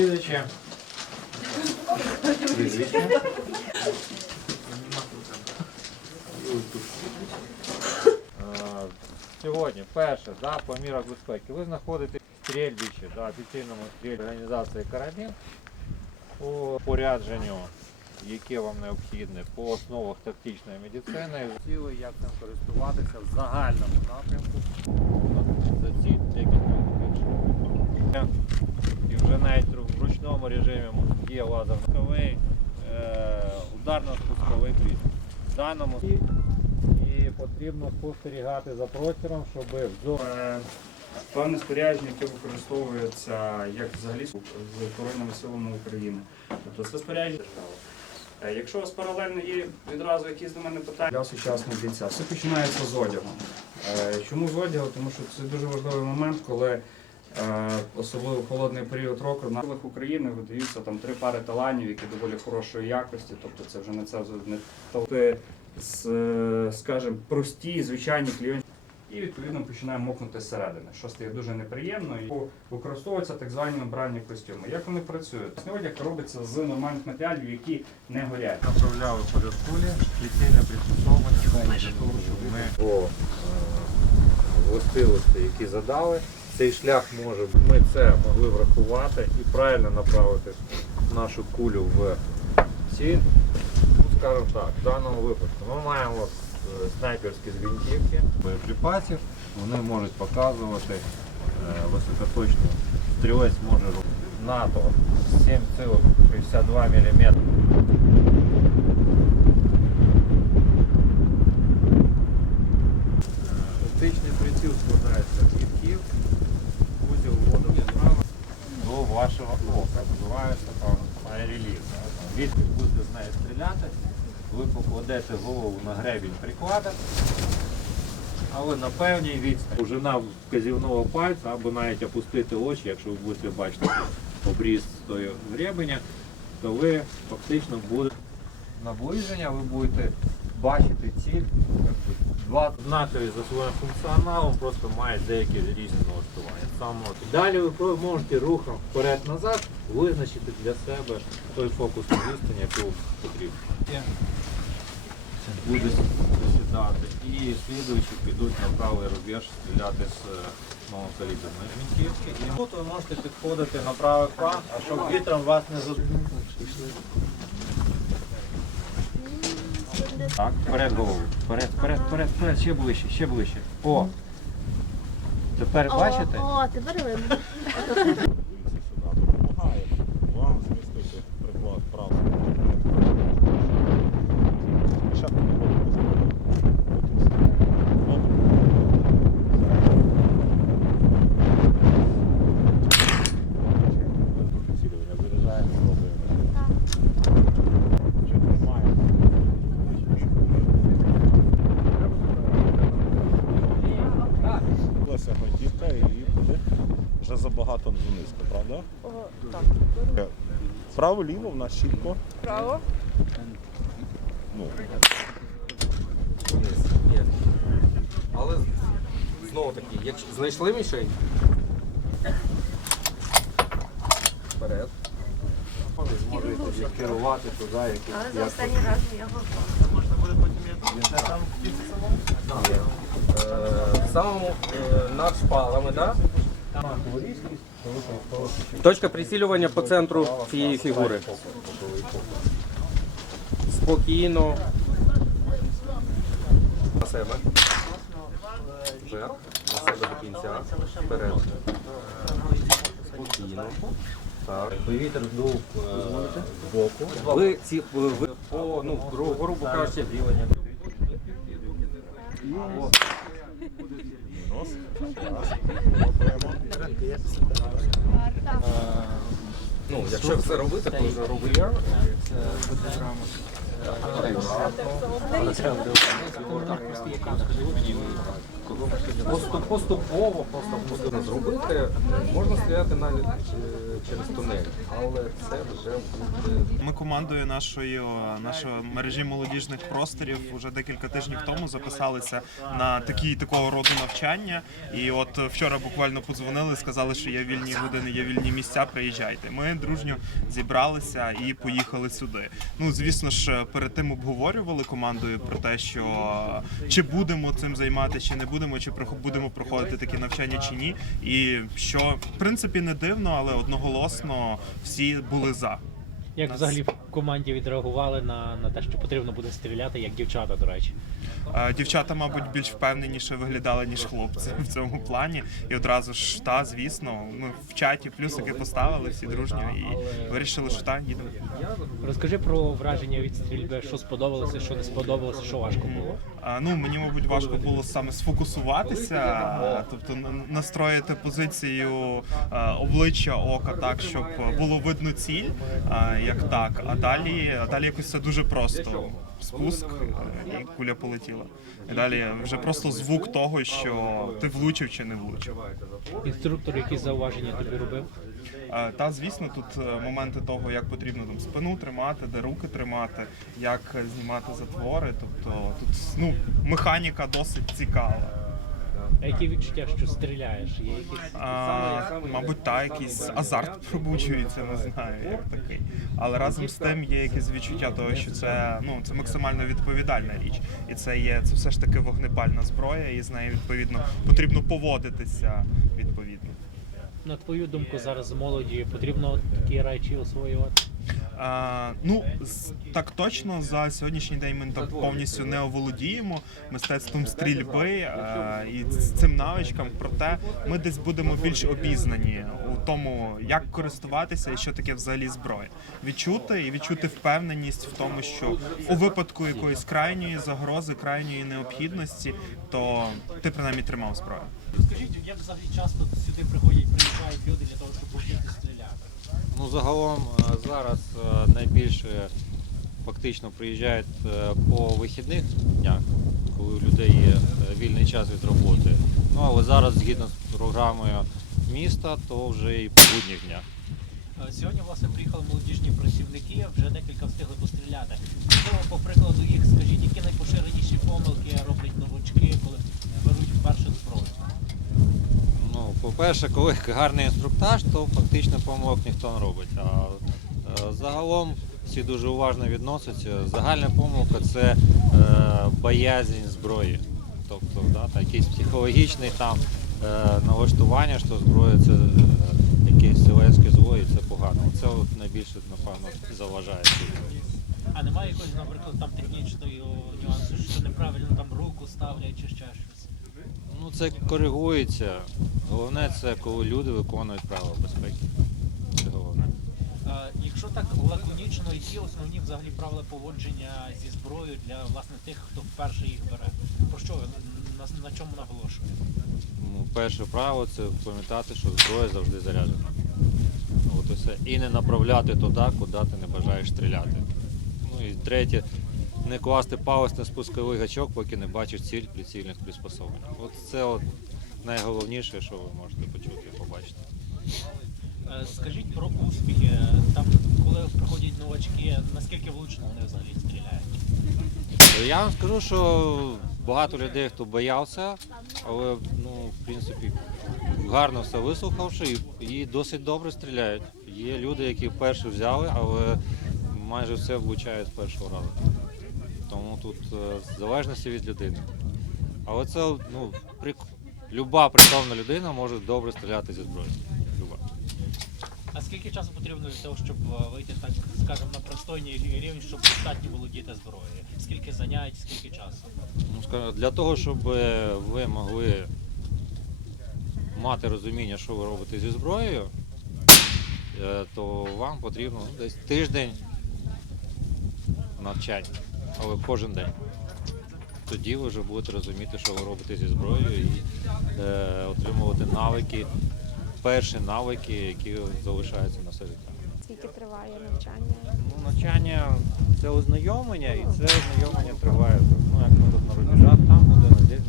Слідуюче. Прізвище. Сьогодні, перше, да, по мірах безпеки. Ви знаходитесь в стрільбищі, да, офіційному стрільбі організації Карабін по порядженню, яке вам необхідне по основах тактичної медицини, ціли, як цим користуватися в загальному напрямку за ці декілька годин. І вже навіть в ручному режимі є лазерний е, ударно-спусковий кріт. В даному і потрібно спостерігати за простором, щоб взор Е, Певне спорядження, яке використовується як взагалі з Збройними силами України. Тобто це спорядження держава. Е, Якщо у вас паралельно є відразу якісь до мене питання для сучасного бійця, все починається з одягу. Е, Чому з одягу? Тому що це дуже важливий момент, коли особливо в холодний період року на силах України видаються там три пари таланів, які доволі хорошої якості. Тобто це вже не це не тобто, з, е, скажімо, прості, звичайні клієнти. І відповідно починає мокнути зсередини, що стає дуже неприємно. І використовуються так звані мембранні костюми. Як вони працюють? Одяг робиться з нормальних матеріалів, які не горять. направляли полет кулі, літіння пристосовані для того, щоб ми по е, властивості, які задали, цей шлях може ми це могли врахувати і правильно направити нашу кулю в ціль. Ну, скажімо так, в даному випадку ми маємо е, снайперські згвинтівки боєприпасів, вони можуть показувати е, високоточну стрілець може робити НАТО 7,52 мм. Оптичний приціл складається з справа до вашого ока. Називається там аереліз. Звідки будете з неї стріляти, ви покладете голову на гребінь приклада, але на певній відстані. Довжина вказівного пальця або навіть опустити очі, якщо ви будете бачити обріз тої гребеня, то ви фактично будете наближення, ви будете бачити ціль. Два однакові за своїм функціоналом, просто мають деякі різні налаштування. Саме. Далі ви можете рухом вперед-назад визначити для себе той фокус на відстані, яку потрібно. Буде сідати. І слідуючі підуть на правий рубеж стріляти з е, малокаліберної гвинтівки. І тут ви можете підходити на правий фланг, щоб вітром вас не задумав. Так, вперед голову. Вперед, вперед, вперед, вперед, ще ближче, ще ближче. О! Тепер бачите? О, тепер видно. сюди допомагає вам змістити приклад право. Спочатку не робите зброю, потім Прицілювання заряджаємо, пробуємо. Чи тримаємо? Леся гвинтівка і буде забагато низько, правда? Так, Право, ліво в нас чітко. право. Ну, Є. Але знову таки, якщо знайшли мішень. Вперед. Ви зможете керувати туди, Але який за останній раз я говорю. Можна буде його Е, в самому е, над шпалами, да? Точка прицілювання по центру цієї фігури. Спокійно. На себе. Вверх. На себе до кінця. Вперед. Спокійно. Так. Вітер дув е, з боку. Ви ці ви, по ну грубо кажучи. Раз. Ну якщо все робити, то вже робити. Поступ- Поступово, просто потрібно зробити. Можна стріляти навіть е, через тунель, але це вже буде Ми командою нашої нашої мережі молодіжних просторів вже декілька тижнів тому записалися на такі такого роду навчання. І от вчора буквально подзвонили, сказали, що є вільні години, є вільні місця. Приїжджайте. Ми дружньо зібралися і поїхали сюди. Ну звісно ж, перед тим обговорювали командою про те, що чи будемо цим займатися, чи не будемо, чи прохо- будемо проходити такі навчання чи ні. І що в принципі не дивно, але одноголосно всі були за. Як взагалі команді відреагували на, на те, що потрібно буде стріляти, як дівчата, до речі? Дівчата, мабуть, більш впевненіше виглядали, ніж хлопці в цьому плані. І одразу ж та, звісно, ми в чаті плюсики поставили всі дружньо і вирішили, що та їдемо. Розкажи про враження від стрільби, що сподобалося, що не сподобалося, що важко було. Ну мені, мабуть, важко було саме сфокусуватися, тобто на- настроїти позицію обличчя ока так, щоб було видно ціль, як так. А далі, а далі якось все дуже просто. Спуск і куля полетіла. І далі вже просто звук того, що ти влучив чи не влучив. Інструктор якісь зауваження тобі робив? Та звісно, тут е, моменти того, як потрібно там спину тримати, де руки тримати, як знімати затвори. Тобто тут ну механіка досить цікава. А які відчуття, що стріляєш? Є якісь А, мабуть, та якийсь азарт пробуджується, не знаю, як такий. Але разом з тим є якесь відчуття того, що це ну це максимально відповідальна річ, і це є це все ж таки вогнепальна зброя, і з нею відповідно потрібно поводитися відповідно. на твою думку зараз молоді потрібно такі речі освоювати? А, ну так точно за сьогоднішній день ми так повністю не оволодіємо мистецтвом стрільби а, і цим навичкам. Проте ми десь будемо більш обізнані у тому, як користуватися і що таке взагалі зброя. Відчути і відчути впевненість в тому, що у випадку якоїсь крайньої загрози, крайньої необхідності, то ти принаймні тримав зброю. Скажіть, як взагалі часто сюди приходять, приїжджають люди для того, щоб почати стріляти? Ну, загалом е, зараз е, найбільше фактично приїжджають е, по вихідних днях, коли у людей є вільний час від роботи. Ну але зараз, згідно з програмою міста, то вже і по будніх днях. Сьогодні, власне, приїхали молодіжні працівники, вже декілька встигли постріляти. По прикладу їх, скажіть, які найпоширеніші помилки роблять новачки, коли беруть вперше по-перше, коли гарний інструктаж, то фактично помилок ніхто не робить. А е, загалом всі дуже уважно відносяться. Загальна помилка це е, боязнь зброї. Тобто, да, якийсь психологічний там е, налаштування, що зброя це е, якесь селенське зло і це погано. Це от найбільше, напевно, заважає. А немає якогось, наприклад, там технічної нюансу, що неправильно там руку ставлять чи ще щось? Ну це коригується. Головне це коли люди виконують правила безпеки. Це головне. Е, Якщо так лаконічно, які основні взагалі правила поводження зі зброєю для власне тих, хто вперше їх бере? Про що ви на, на чому наголошуєте? Ну, перше правило це пам'ятати, що зброя завжди заряджена. От і все. І не направляти туди, куди ти не бажаєш стріляти. Ну і третє, не класти палець на спусковий гачок, поки не бачиш ціль прицільних приспособлень. От це от найголовніше, що ви можете почути і побачити. Е, Скажіть про успіхи. Там, коли приходять новачки, наскільки влучно вони взагалі стріляють? Я вам скажу, що багато людей, хто боявся, але ну, в принципі гарно все вислухавши і досить добре стріляють. Є люди, які вперше взяли, але майже все влучають з першого разу. Тому тут е, в залежності від людини. Але це ну, прик... люба притомна людина може добре стріляти зі зброї. Люба. А скільки часу потрібно для того, щоб е, вийти, так скажемо, на пристойний рівень, щоб достатньо володіти зброєю? Скільки занять, скільки часу? Ну, скажімо, для того, щоб е, ви могли мати розуміння, що ви робите зі зброєю, то вам потрібно ну, десь тиждень навчань, але кожен день. Тоді ви вже будете розуміти, що ви робите зі зброєю і е, отримувати навики, перші навики, які залишаються на все життя. Скільки триває навчання? Ну, навчання це ознайомлення, і це ознайомлення триває. Ну, як ми тут на рубежах, там година, десь.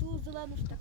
Ту зелену штуку.